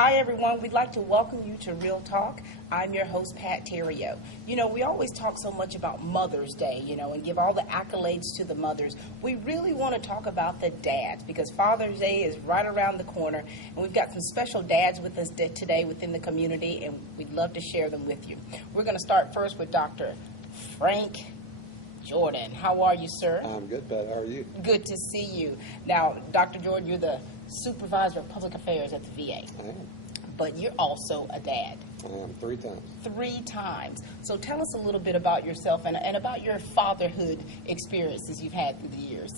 Hi, everyone. We'd like to welcome you to Real Talk. I'm your host, Pat Terrio. You know, we always talk so much about Mother's Day, and give all the accolades to the mothers. We really want to talk about the dads because Father's Day is right around the corner, and we've got some special dads with us today within the community, and we'd love to share them with you. We're going to start first with Dr. Frank Jordan. How are you, sir? I'm good, Pat. How are you? Good to see you. Now, Dr. Jordan, you're the Supervisor of Public Affairs at the VA. I am. But you're also a dad. I am 3 times. 3 times. So tell us a little bit about yourself and about your fatherhood experiences you've had through the years.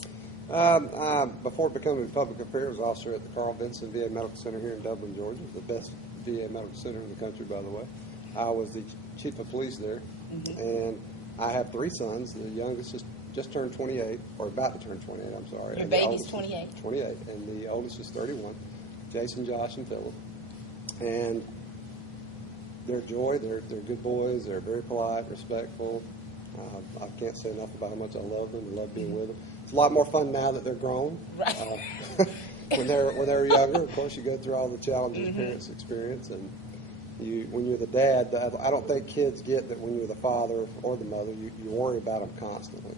Before becoming a public affairs officer at the Carl Vinson VA Medical Center here in Dublin, Georgia, the best VA medical center in the country, by the way. I was the chief of police there, and I have 3 sons. The youngest is just turned 28, or about to turn 28, I'm sorry. Your baby's 28? 28, and the oldest is 31, Jason, Josh, and Philip. And they're joy, they're good boys, they're very polite, respectful. I can't say enough about how much I love them and love being with them. It's a lot more fun now that they're grown. Right. When they're younger, of course, you go through all the challenges parents experience, and when you're the dad, I don't think kids get that when you're the father or the mother, you worry about them constantly.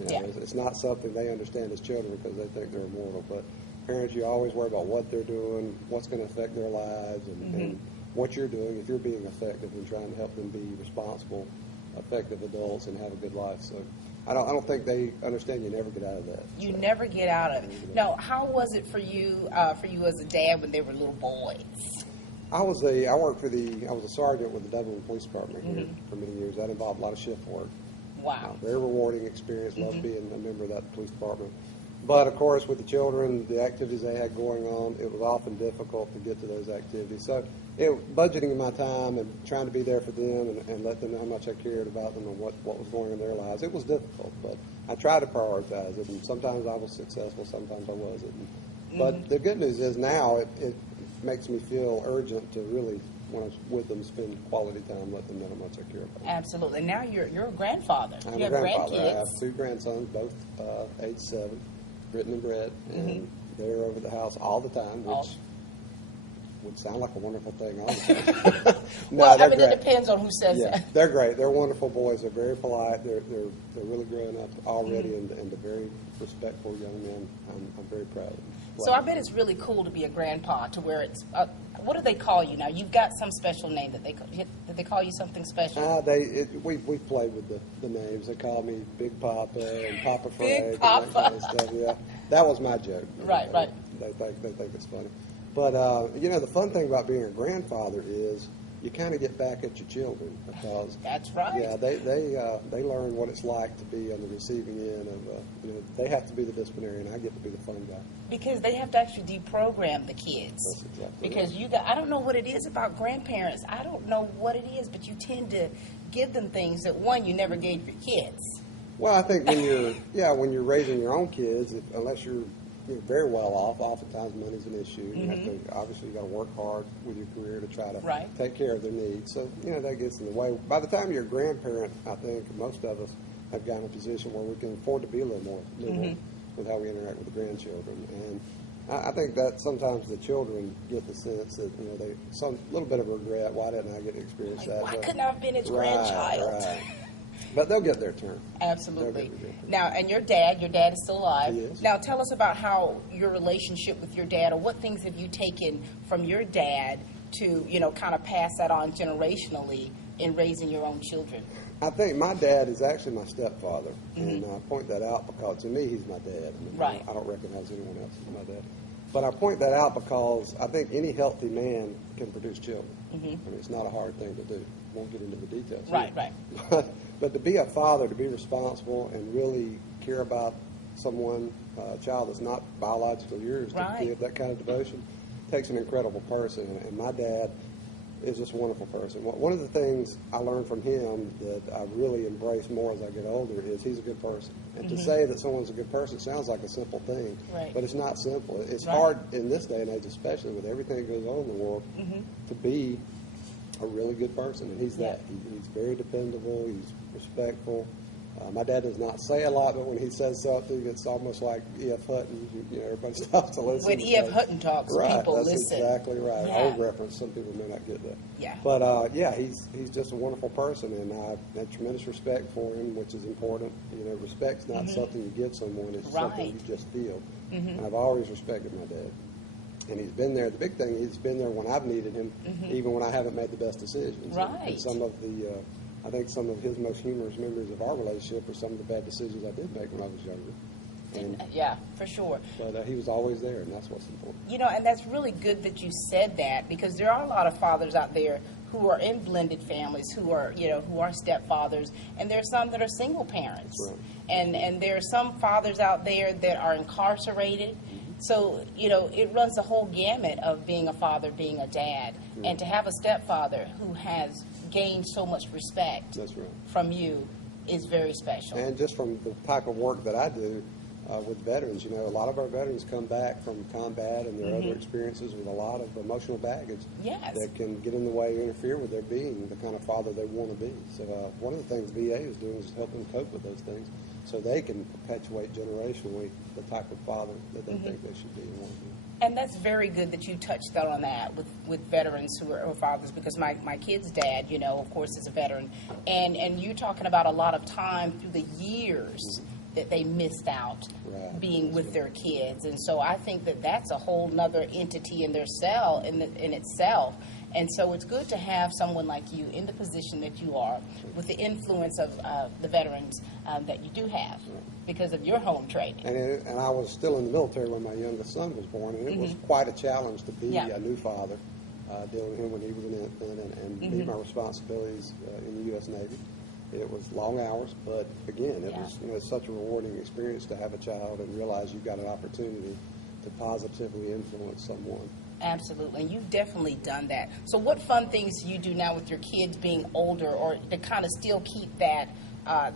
It's not something they understand as children because they think they're immortal. But parents, you always worry about what they're doing, what's going to affect their lives, and what you're doing if you're being effective in trying to help them be responsible, effective adults and have a good life. So I don't think they understand you never get out of that. You never get out of it. Now, how was it for you as a dad when they were little boys? I was a sergeant with the Dublin Police Department here for many years. That involved a lot of shift work. Wow. Very rewarding experience. Loved being a member of that police department. But, of course, with the children, the activities they had going on, it was often difficult to get to those activities. So budgeting my time and trying to be there for them and let them know how much I cared about them and what was going on in their lives, it was difficult. But I tried to prioritize it, and sometimes I was successful, sometimes I wasn't. But the good news is now it makes me feel urgent to really, when I'm with them, spend quality time, let them know how much I care about them. Absolutely. Now you're a grandfather. I'm you a have grandfather. grandkids. I have 2 grandsons, both age 7, written and bred, and they're over the house all the time, which would sound like a wonderful thing all the time. Well, I mean, it depends on who says that. They're great. They're wonderful boys. They're very polite. They're really growing up already, and they're very respectful young men. I'm very proud of them. So I bet it's really cool to be a grandpa, to where it's, what do they call you now? You've got some special name that they call you something special? We've played with the names. They call me Big Papa and Papa Frank. Big Papa. And that kind of stuff. Yeah, that was my joke. Right. They think it's funny. But, the fun thing about being a grandfather is you kind of get back at your children because that's right. Yeah, they learn what it's like to be on the receiving end of they have to be the disciplinarian. I get to be the fun guy because they have to actually deprogram the kids. That's exactly because right. I don't know what it is about grandparents. I don't know what it is, but you tend to give them things that you never gave your kids. Well, I think when you're raising your own kids, unless you're very well off, oftentimes money's an issue. You have to, obviously, you got to work hard with your career to try to take care of their needs. So, that gets in the way. By the time you're a grandparent, I think most of us have gotten a position where we can afford to be a little more with how we interact with the grandchildren. And I think that sometimes the children get the sense that, a little bit of regret. Why didn't I get to experience that? Why couldn't I have been his grandchild? Right. But they'll get their turn. Absolutely. Now, and your dad is still alive. He is. Now, tell us about how your relationship with your dad, or what things have you taken from your dad to, kind of pass that on generationally in raising your own children? I think my dad is actually my stepfather, and I point that out because to me he's my dad. Right. I don't recognize anyone else as my dad. But I point that out because I think any healthy man can produce children. I mean, it's not a hard thing to do. Won't get into the details. Right. But to be a father, to be responsible and really care about someone, a child that's not biologically yours, to give that kind of devotion, takes an incredible person. And my dad is just a wonderful person. One of the things I learned from him that I really embrace more as I get older is he's a good person. And to say that someone's a good person sounds like a simple thing, but it's not simple. It's hard in this day and age, especially with everything that goes on in the world, to be a really good person. And he's that. He's very dependable. He's respectful. My dad does not say a lot, but when he says something, it's almost like E.F. Hutton. Everybody stops to listen. When E.F. Hutton talks, people that's listen. Exactly right. Yeah. Old reference. Some people may not get that. Yeah. But he's just a wonderful person, and I have tremendous respect for him, which is important. Respect's not something you give someone; it's something you just feel. And I've always respected my dad, and he's been there. The big thing, he's been there when I've needed him, even when I haven't made the best decisions. Right. And some of the I think some of his most humorous memories of our relationship were some of the bad decisions I did make when I was younger. And, yeah, for sure. But he was always there, and that's what's important. And that's really good that you said that, because there are a lot of fathers out there who are in blended families, who are stepfathers, and there are some that are single parents. Right. And there are some fathers out there that are incarcerated. So, it runs the whole gamut of being a father, being a dad, and to have a stepfather who has gained so much respect from you is very special. And just from the type of work that I do with veterans, a lot of our veterans come back from combat and their other experiences with a lot of emotional baggage that can get in the way, interfere with their being the kind of father they want to be. So one of the things VA is doing is help them cope with those things so they can perpetuate generationally the type of father that they think they should be and want to be. And that's very good that you touched on that with veterans who are fathers, because my kid's dad, of course, is a veteran. And you're talking about a lot of time through the years that they missed out being with their kids. And so I think that that's a whole nother entity in their cell in itself. And so it's good to have someone like you in the position that you are, with the influence of the veterans that you do have because of your home training. And I was still in the military when my youngest son was born, and it was quite a challenge to be a new father, dealing with him when he was an infant, and meet my responsibilities in the U.S. Navy. It was long hours, but again, it was such a rewarding experience to have a child and realize you've got an opportunity to positively influence someone. Absolutely, and you've definitely done that. So what fun things do you do now with your kids being older, or to kind of still keep that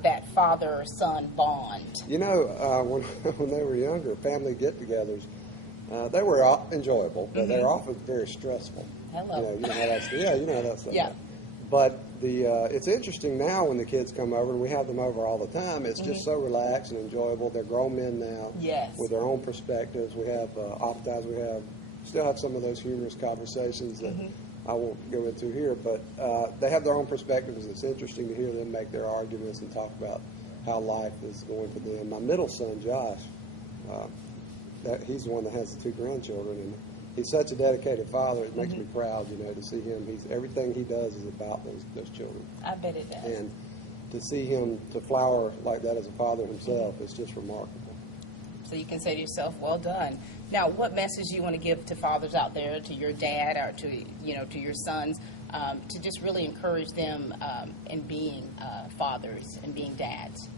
that father-son bond? When they were younger, family get-togethers, they were enjoyable, but they were often very stressful. Hello. You know how that's stuff. Yeah. But it's interesting now when the kids come over, and we have them over all the time. It's just so relaxed and enjoyable. They're grown men now with their own perspectives. We have oftentimes still have some of those humorous conversations that I won't go into here, but they have their own perspectives. It's interesting to hear them make their arguments and talk about how life is going for them. My middle son, Josh, he's the one that has the 2 grandchildren, and he's such a dedicated father. It makes me proud, to see him. Everything he does is about those children. I bet it does. And to see him to flower like that as a father himself is just remarkable. So you can say to yourself, well done. Now, what message do you want to give to fathers out there, to your dad, or to your sons, to just really encourage them in being fathers and being dads?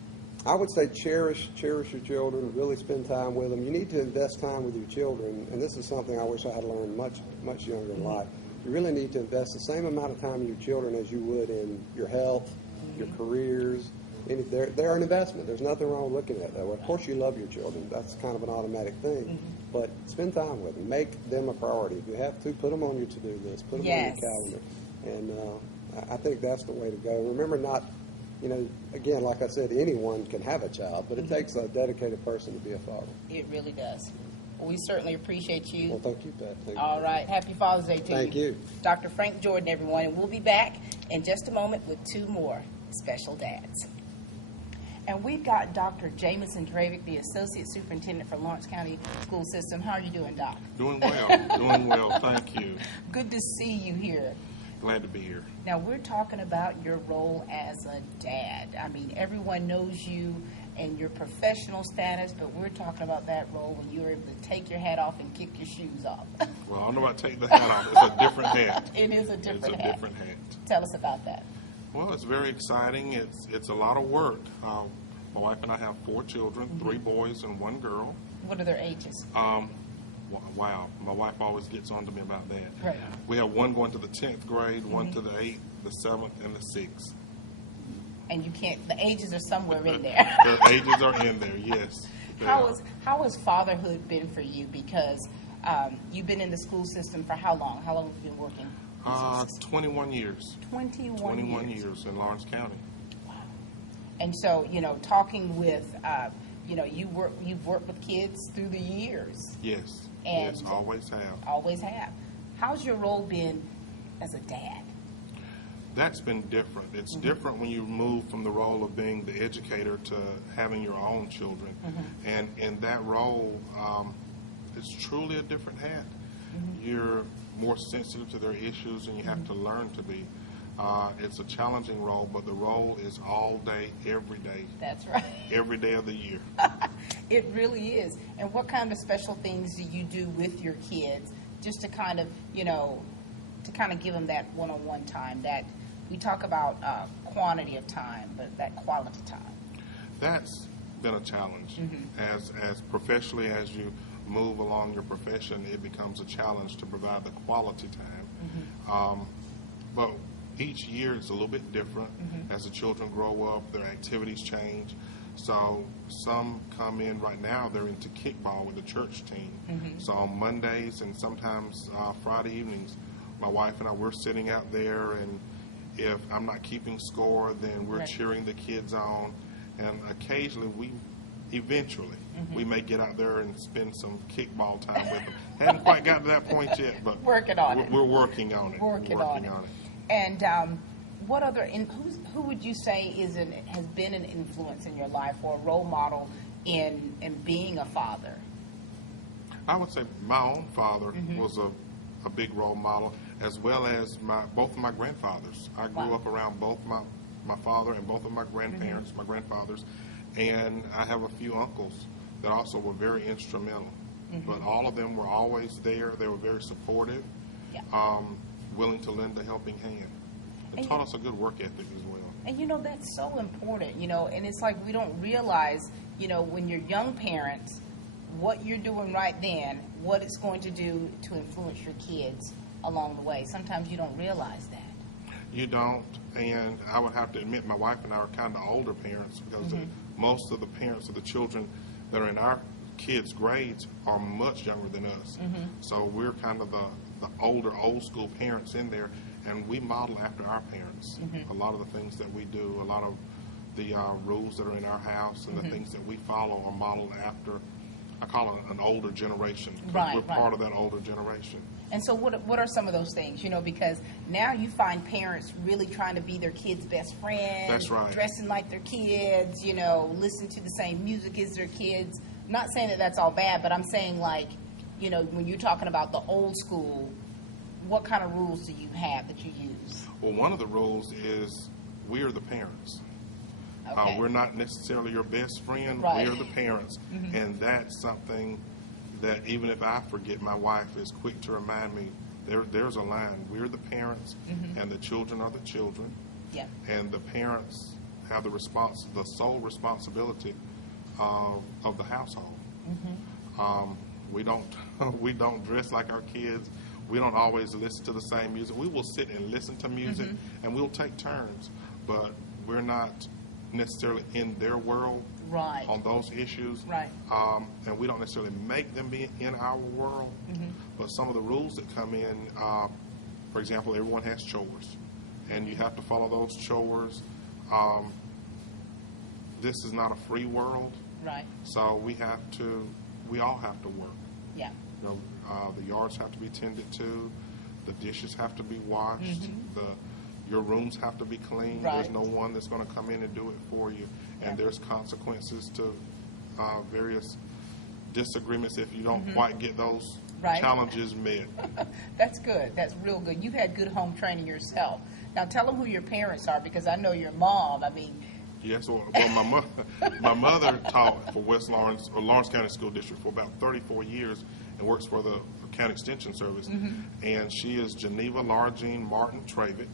I would say cherish your children, really spend time with them. You need to invest time with your children, and this is something I wish I had learned much younger in life. You really need to invest the same amount of time in your children as you would in your health, your careers. They're an investment. There's nothing wrong with looking at that. Well, of course you love your children. That's kind of an automatic thing. But spend time with them. Make them a priority. If you have to, put them on your to-do list. Put them on your calendar. And I think that's the way to go. Remember, again, like I said, anyone can have a child, but it takes a dedicated person to be a father. It really does. Well, we certainly appreciate you. Well, thank you, Pat. Thank All you. right. Happy Father's Day to you. Thank you. Dr. Frank Jordan, everyone. And we'll be back in just a moment with 2 more special dads. And we've got Dr. Jamison Dravic, the Associate Superintendent for Lawrence County School System. How are you doing, Doc? Doing well, thank you. Good to see you here. Glad to be here. Now, we're talking about your role as a dad. I mean, everyone knows you and your professional status, but we're talking about that role when you're able to take your hat off and kick your shoes off. Well, I don't know about take the hat off. It's a different hat. It is a different hat. It's a different hat. Tell us about that. Well, it's very exciting. It's a lot of work. My wife and I have 4 children, 3 boys and 1 girl. What are their ages? Wow. My wife always gets on to me about that. Right. We have 1 going to the 10th grade, 1 to the 8th, the 7th, and the 6th. And the ages are somewhere in there. Their ages are in there, yes. How has fatherhood been for you? Because you've been in the school system for how long? How long have you been working? 21 years. 21 years in Lawrence County. Wow. And so, talking with, you've worked with kids through the years. Yes. And yes, always have. Always have. How's your role been as a dad? That's been different. It's different when you move from the role of being the educator to having your own children. And in that role, it's truly a different hat. You're more sensitive to their issues, and you have to learn to be. It's a challenging role, but the role is all day, every day. That's right. Every day of the year. It really is. And what kind of special things do you do with your kids just to kind of, give them that one-on-one time? That we talk about quantity of time, but that quality time. That's been a challenge. As professionally as you move along your profession, it becomes a challenge to provide the quality time. But each year is a little bit different. As the children grow up, their activities change. So some come in right now, they're into kickball with the church team. So on Mondays and sometimes Friday evenings, my wife and I, we're sitting out there, and if I'm not keeping score, then we're cheering the kids on. And occasionally eventually, we may get out there and spend some kickball time with them. Haven't quite gotten to that point yet, but working on it. We're working on it. Working on it. And what other, who would you say has been an influence in your life or a role model in being a father? I would say my own father was a big role model, as well as both of my grandfathers. I grew up around both my father and both of my grandparents, my grandfathers, and I have a few uncles that also were very instrumental. But all of them were always there. They were very supportive, willing to lend a helping hand. It taught us a good work ethic as well. And that's so important, and it's like we don't realize, when you're young parents, what you're doing right then, what it's going to do to influence your kids along the way. Sometimes you don't realize that. You don't, and I would have to admit my wife and I are kind of older parents because most of the parents of the children that are in our kids' grades are much younger than us. So we're kind of the older, old school parents in there, and we model after our parents. A lot of the things that we do, a lot of the rules that are in our house and the things that we follow are modeled after, I call it an older generation. We're part of that older generation. And so what are some of those things, because now you find parents really trying to be their kids' best friend. That's right. Dressing like their kids, listen to the same music as their kids. I'm not saying that that's all bad, but I'm saying when you're talking about the old school, what kind of rules do you have that you use? Well, one of the rules is we are the parents. Okay. We're not necessarily your best friend. Right. We are the parents. And that's something that even if I forget, my wife is quick to remind me, there's a line. We're the parents, and the children are the children. Yeah. And the parents have the sole responsibility of the household. We don't dress like our kids. We don't always listen to the same music. We will sit and listen to music, and we'll take turns, but we're not necessarily in their world on those issues. Right. And we don't necessarily make them be in our world, but some of the rules that come in, for example, everyone has chores, and you have to follow those chores. This is not a free world. Right. So we all have to work. Yeah. The yards have to be tended to, the dishes have to be washed, your rooms have to be clean. Right. There's no one that's going to come in and do it for you. And there's consequences to various disagreements if you don't quite get those challenges met. That's good. That's real good. You had good home training yourself. Now tell them who your parents are, because I know your mom. Yes, well, my mother taught for West Lawrence, or Lawrence County School District, for about 34 years and works for the County Extension Service. And she is Geneva Largene Martin Dravic.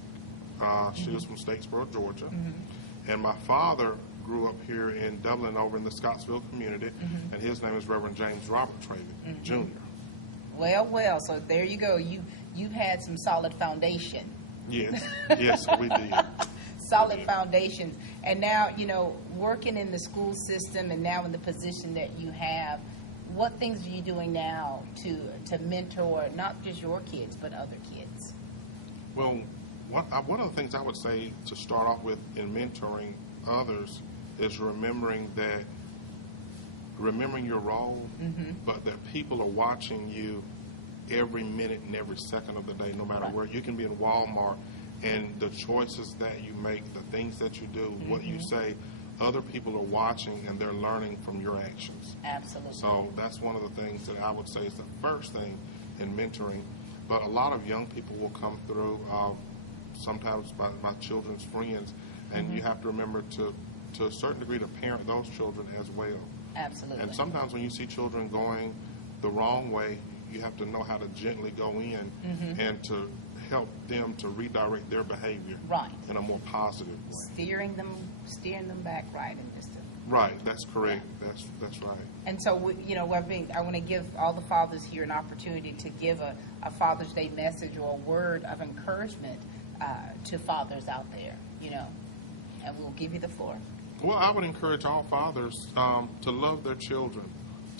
She is from Statesboro, Georgia. And my father grew up here in Dublin over in the Scottsville community, and his name is Reverend James Robert Dravic, Jr. Well, so there you go. You've had some solid foundation. Yes, yes, we did. Solid foundations. And now, working in the school system and now in the position that you have, what things are you doing now to mentor not just your kids, but other kids? Well, one of the things I would say to start off with in mentoring others is remembering your role, but that people are watching you every minute and every second of the day, no matter where. You can be in Walmart, and the choices that you make, the things that you do, what you say, other people are watching, and they're learning from your actions. Absolutely. So that's one of the things that I would say is the first thing in mentoring. But a lot of young people will come through, sometimes my children's friends, and you have to remember to a certain degree to parent those children as well. Absolutely. And sometimes when you see children going the wrong way, you have to know how to gently go in and to help them to redirect their behavior in a more positive way. Steering them back right in distance. Right, that's correct. That's right. And so, I want to give all the fathers here an opportunity to give a Father's Day message or a word of encouragement to fathers out there, and we'll give you the floor. Well, I would encourage all fathers to love their children,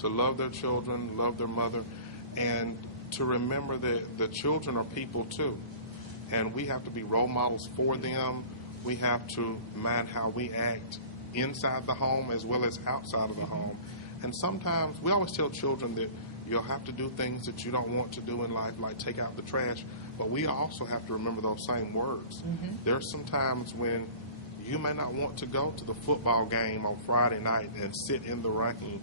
love their mother, and to remember that the children are people too. And we have to be role models for them. We have to mind how we act inside the home as well as outside of the home. And sometimes we always tell children that you'll have to do things that you don't want to do in life, like take out the trash. But we also have to remember those same words. There's some times when you may not want to go to the football game on Friday night and sit in the rain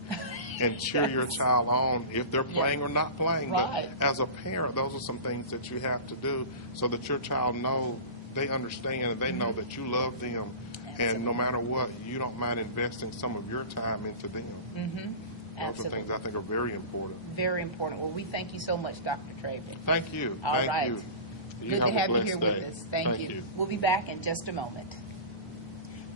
and cheer your child on if they're playing or not playing. Right. But as a parent, those are some things that you have to do so that your child knows, they understand, and they know that you love them. And no matter what, you don't mind investing some of your time into them. Those are things I think are very important. Very important. Well, we thank you so much, Dr. Dravic. Thank you. All Thank right. you. Good to have you here with us. Thank you. We'll be back in just a moment.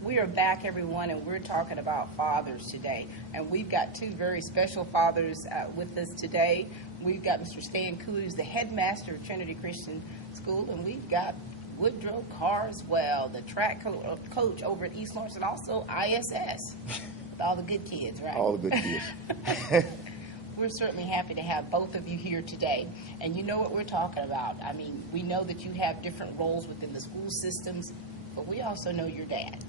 We are back, everyone, and we're talking about fathers today. And we've got two very special fathers with us today. We've got Mr. Stan Cooley, who's the headmaster of Trinity Christian School, and we've got Woodrow Carswell, the track coach over at East Lawrence, and also ISS, with all the good kids, right? All the good kids. We're certainly happy to have both of you here today. And you know what we're talking about. I mean, we know that you have different roles within the school systems, but we also know your dads.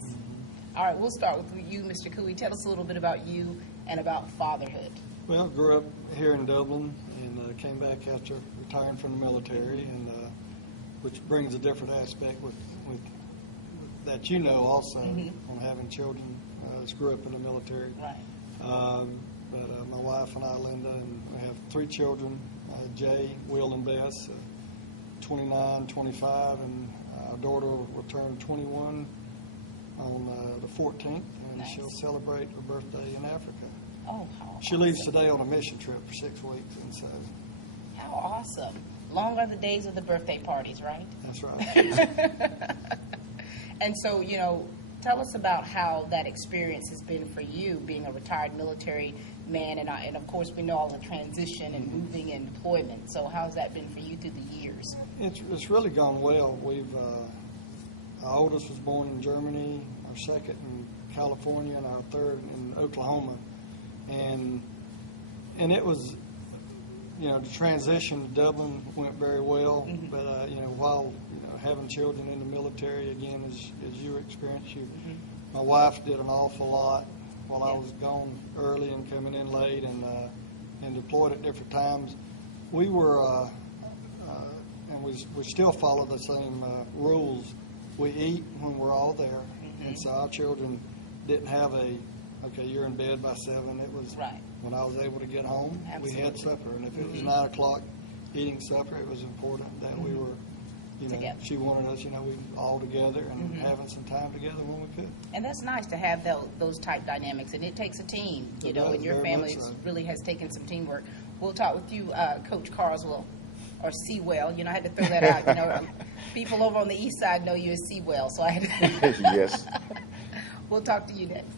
All right, we'll start with you, Mr. Cooley. Tell us a little bit about you and about fatherhood. Well, grew up here in Dublin and came back after retiring from the military, and which brings a different aspect with that also on having children. Just grew up in the military. Right. But my wife and I, Linda, and we have 3 children, Jay, Will, and Bess, 29, 25, and our daughter will turn 21 on the 14th, and Nice. she'll celebrate her birthday in Africa. Oh, how She leaves today on a mission trip for 6 weeks, and so How awesome. Long are the days of the birthday parties, right? that's right. And so, tell us about how that experience has been for you, being a retired military man, and of course we know all the transition and moving and deployment. So how's that been for you through the years? It's really gone well. Our oldest was born in Germany, our second in California, and our third in Oklahoma. And it was, the transition to Dublin went very well. But while having children in the military, again, as you experienced, my wife did an awful lot while I was gone early and coming in late, and deployed at different times. We were, and we still follow the same rules. We eat when we're all there, and so our children didn't have okay, you're in bed by 7. It was when I was able to get home, we had supper, and if it was 9 o'clock eating supper, it was important that we were, Together. She wanted us, we all together and having some time together when we could. And that's nice to have those type dynamics, and it takes a team, It does, and your very family much so. really has taken some teamwork. We'll talk with you, Coach Carswell, or Sewell. I had to throw that out. People over on the east side know you as Sewell, so I had to. Yes. We'll talk to you next.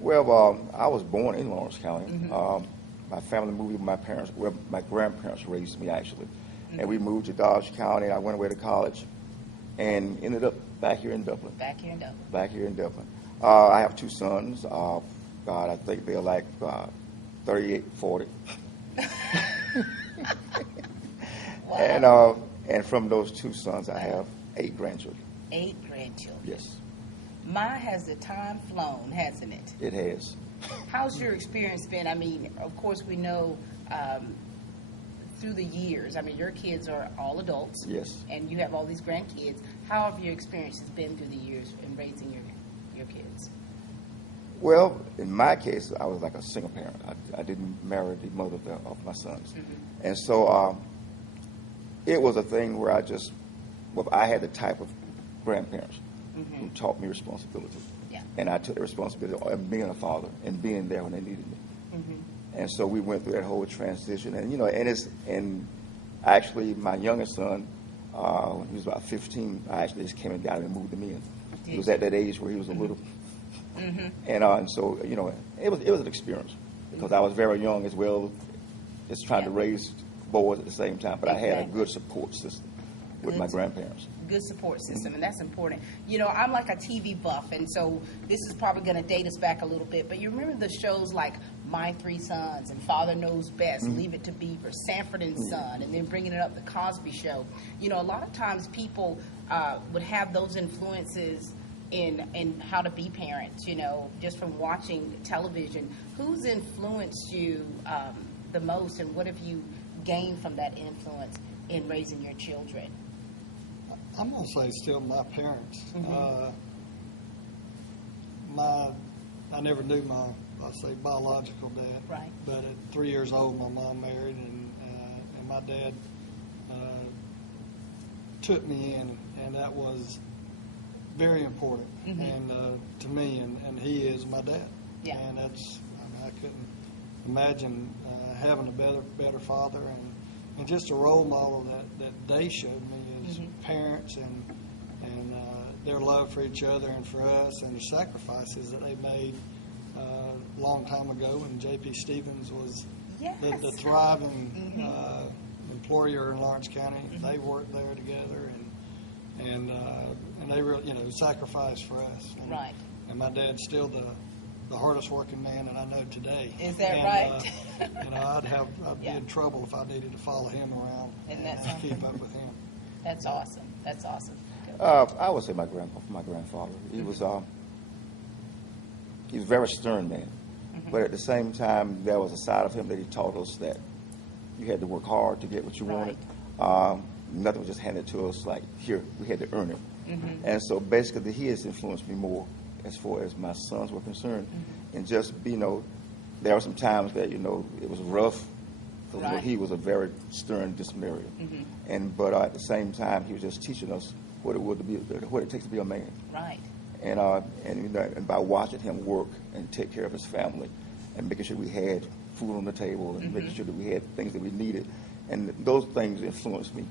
Well, I was born in Lawrence County. My family moved with my parents. Well, my grandparents raised me, actually. And we moved to Dodge County. I went away to college and ended up back here in Dublin. Back here in Dublin. Back here in Dublin. I have 2 sons. I think they're like 38, 40. Wow. And from those 2 sons, I have 8 grandchildren. 8 grandchildren. Yes. My, has the time flown, hasn't it? It has. How's your experience been? I mean, of course, we know through the years, I mean, your kids are all adults. Yes. And you have all these grandkids. How have your experiences been through the years in raising your kids? Well, in my case, I was like a single parent. I didn't marry the mother of my sons. And so it was a thing where I had the type of grandparents who taught me responsibility. Yeah. And I took the responsibility of being a father and being there when they needed me. And so we went through that whole transition. And, and actually my youngest son, when he was about 15, I actually just came and got him and moved him in. He was at that age where he was a little. And so, it was an experience because I was very young as well, just trying to raise boys at the same time. But I had a good support system with my grandparents. Good support system, and that's important. I'm like a TV buff, and so this is probably going to date us back a little bit, but you remember the shows like My Three Sons and Father Knows Best, Leave It to Beaver, Sanford and Son, and then bringing it up, The Cosby Show. A lot of times people would have those influences in how to be parents, just from watching television. Who's influenced you the most, and what have you gained from that influence in raising your children? I'm going to say still my parents. I never knew my, biological dad. Right. But at 3 years old, my mom married, and my dad took me in, and that was very important and to me, and he is my dad. Yeah. And I couldn't imagine having a better father, and just a role model that they showed me as parents, and their love for each other and for us, and the sacrifices that they made a long time ago. And J.P. Stevens was the thriving employer in Lawrence County. They worked there together, and they really, sacrificed for us. And, right. And my dad's still the hardest working man that I know today. Is that right? I'd be in trouble if I needed to follow him around and keep up with him. That's awesome. That's awesome. I would say my grandfather. He was a very stern man, but at the same time, there was a side of him that he taught us that you had to work hard to get what you wanted. Nothing was just handed to us like, here, we had to earn it. And so basically, he has influenced me more as far as my sons were concerned. And just, there were some times that, it was rough. Because he was a very stern disciplinarian. But at the same time, he was just teaching us what it takes to be a man. Right. And by watching him work and take care of his family and making sure we had food on the table and making sure that we had things that we needed. And those things influenced me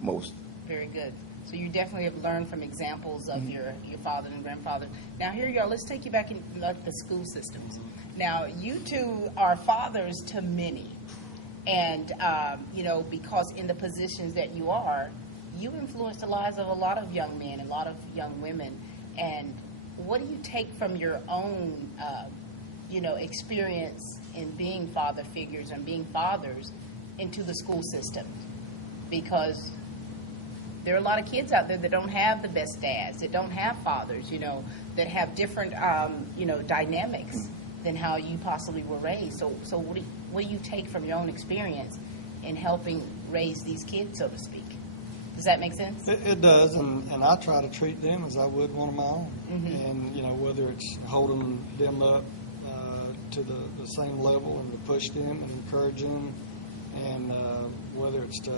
most. Very good. So you definitely have learned from examples of your father and grandfather. Now, here you go. Let's take you back in the school systems. Now, you two are fathers to many. And, because in the positions that you are, you influence the lives of a lot of young men and a lot of young women. And what do you take from your own, experience in being father figures and being fathers into the school system? Because there are a lot of kids out there that don't have the best dads, that don't have fathers, that have different, dynamics than how you possibly were raised. So what do you take from your own experience in helping raise these kids, so to speak? Does that make sense? It does, and I try to treat them as I would one of my own. And, whether it's holding them up to the same level and to push them and encourage them, and whether it's to,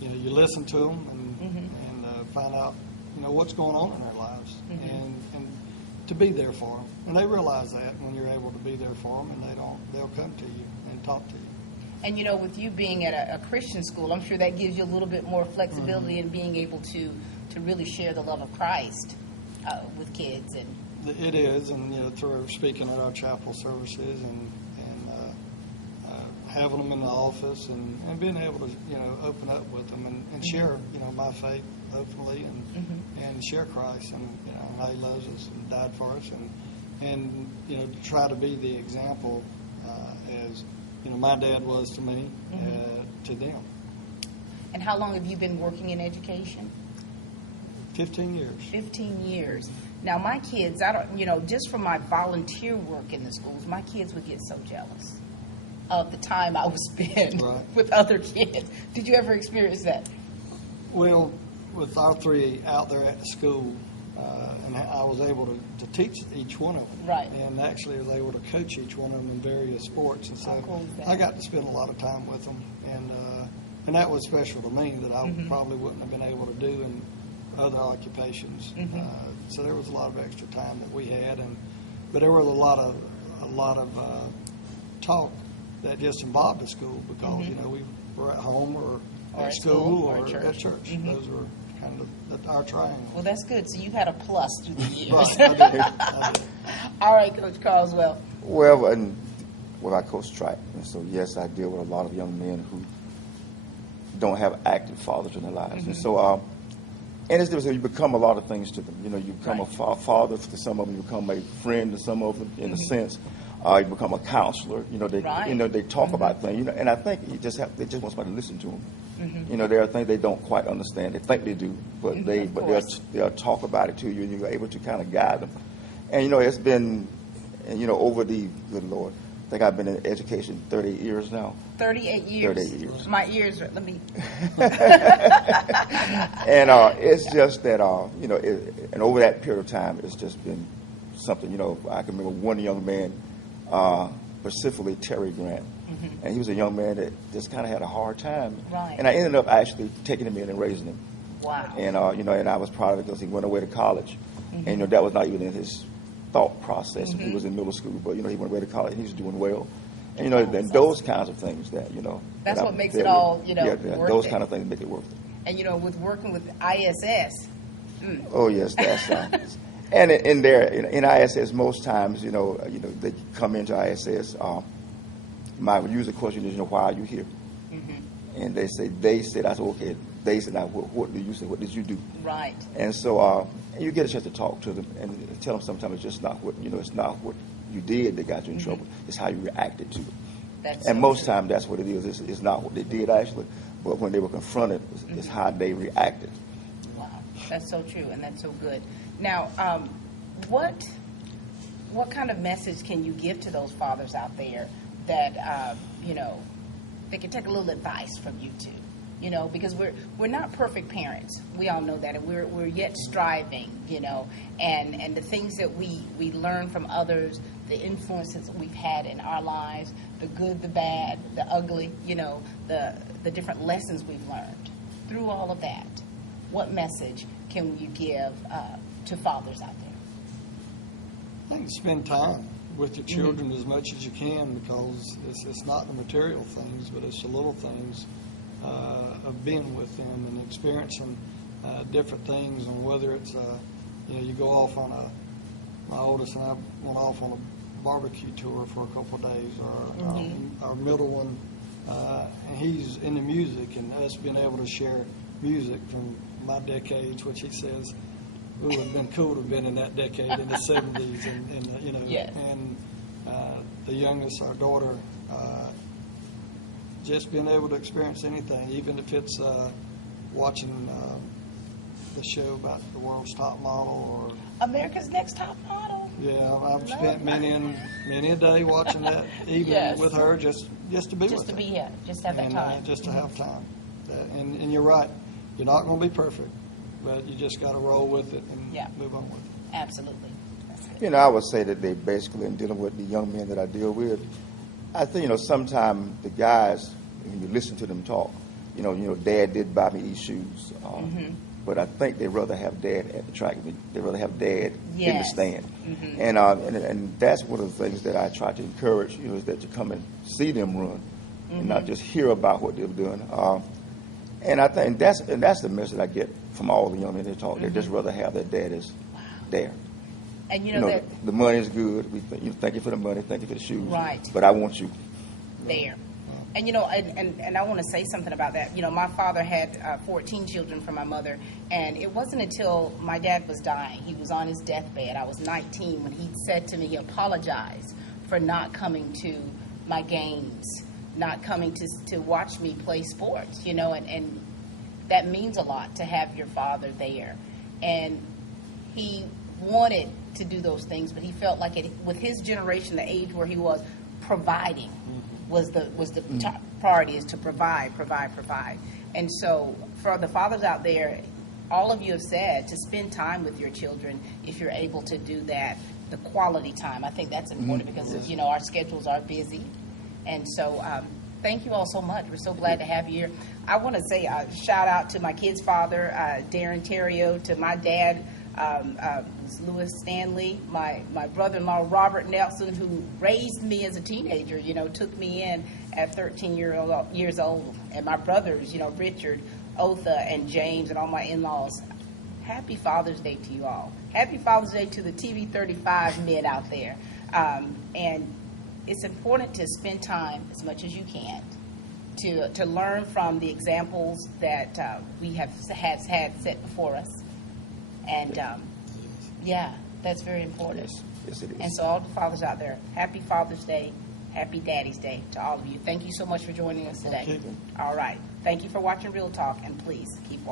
you listen to them and find out, what's going on in their lives, and to be there for them. And they realize that when you're able to be there for them, and they'll come to you and talk to you. And, with you being at a Christian school, I'm sure that gives you a little bit more flexibility in being able to really share the love of Christ with kids. And it is, and, through speaking at our chapel services and having them in the office and being able to, open up with them and share, my faith openly and share Christ and, how He loves us and died for us and to try to be the example as, my dad was to me, to them. And how long have you been working in education? 15 years. 15 years. Now, my kids, I don't, just from my volunteer work in the schools, my kids would get so jealous of the time I would spend Right. with other kids. Did you ever experience that? Well, with our three out there at the school, and I was able to teach each one of them. Right. And actually was able to coach each one of them in various sports. And so How cool is that? I got to spend a lot of time with them. And that was special to me that I Mm-hmm. probably wouldn't have been able to do in other occupations. Mm-hmm. So there was a lot of extra time that we had. But there was a lot of talk that just involved the school because, we were at home or Or at at school school or or at at church. church. Those were kind of our triangle. Well, that's good. So you had a plus through the years. Right, I did. All right, Coach Carswell. Well, I coach track, and so yes, I deal with a lot of young men who don't have active fathers in their lives, and so and it's different. You become a lot of things to them. You become Right. a father to some of them. You become a friend to some of them, in a sense. You become a counselor. They Right. they talk about things. And I think they just want somebody to listen to them. There are things they don't quite understand. They think they do, but Of course. they'll talk about it to you, and you're able to kind of guide them. And it's been, over the good Lord, I think I've been in education 38 years now. 38 years. 38 years. My ears are, let me. And it's just that, and over that period of time, it's just been something, I can remember one young man, specifically Terry Grant, and he was a young man that just kind of had a hard time. Right. And I ended up actually taking him in and raising him. Wow. And, and I was proud of it because he went away to college. And, that was not even in his thought process. He was in middle school, but, he went away to college and he's doing well. And, and those kinds of things that, That's that what I'm makes there it all, with. worth those it. kind of things make it worth it. And, with working with ISS, Oh yes, that's and in there in ISS most times they come into ISS. My usual question is why are you here? And they said I said okay. They said now what do you say? What did you do? right. And so you get a chance to talk to them and tell them sometimes it's just not what it's not what you did that got you in trouble. It's how you reacted to it. That's And so most true. time that's what it is. It's not what they did actually, but when they were confronted, it's how they reacted. Wow, that's so true, and that's so good. Now, what kind of message can you give to those fathers out there that they can take a little advice from you two? Because we're not perfect parents. We all know that, and we're yet striving. And the things that we learn from others, the influences that we've had in our lives, the good, the bad, the ugly. The different lessons we've learned through all of that. What message can you give to fathers out there? I think spend time with your children as much as you can because it's not the material things, but it's the little things of being with them and experiencing different things. And whether it's, you go off on my oldest and I went off on a barbecue tour for a couple of days, or our middle one, and he's into music, and us being able to share music from my decades, which he says it would have been cool to have been in that decade in the 70s, and Yes. and the youngest, our daughter, just being able to experience anything, even if it's watching the show about the world's top model, or America's Next Top Model. I've spent many a day watching that, even Yes. with her, just to be Just with to her. be here, just have that And, time. just to have time. And you're right. You're not going to be perfect, but you just got to roll with it and Yeah. move on with it. Absolutely. That's good. I would say that they basically, in dealing with the young men that I deal with, I think, sometimes the guys, when you listen to them talk, Dad did buy me these shoes, but I think they'd rather have Dad at the track. They'd rather have Dad in the Yes. stand. And that's one of the things that I try to encourage, is that you come and see them run and not just hear about what they're doing. And I think that's the message I get from all the young men that talk. They just rather have their dad is there. And The money is good. Thank you for the money. Thank you for the shoes. Right. But I want you. there. And and I want to say something about that. My father had 14 children from my mother, and it wasn't until my dad was dying, he was on his deathbed, I was 19, when he said to me, he apologized for not coming to my games, not coming to watch me play sports, and that means a lot to have your father there. and he wanted to do those things, but he felt like with his generation, the age where he was, providing was the top priority, is to provide. And so for the fathers out there, all of you have said to spend time with your children if you're able to do that, the quality time. I think that's important because, our schedules are busy. And so thank you all so much. We're so glad to have you here. I want to say a shout out to my kid's father, Darren Terrio, to my dad, Louis Stanley, my brother-in-law, Robert Nelson, who raised me as a teenager, took me in at 13 years old, and my brothers, Richard, Otha, and James, and all my in-laws. Happy Father's Day to you all. Happy Father's Day to the TV 35 men out there. And it's important to spend time as much as you can to learn from the examples that we have had set before us. And that's very important. Yes, it is. And so all the fathers out there, happy Father's Day, happy Daddy's Day to all of you. Thank you so much for joining us today. Thank you. All right. Thank you for watching Real Talk, and please keep watching.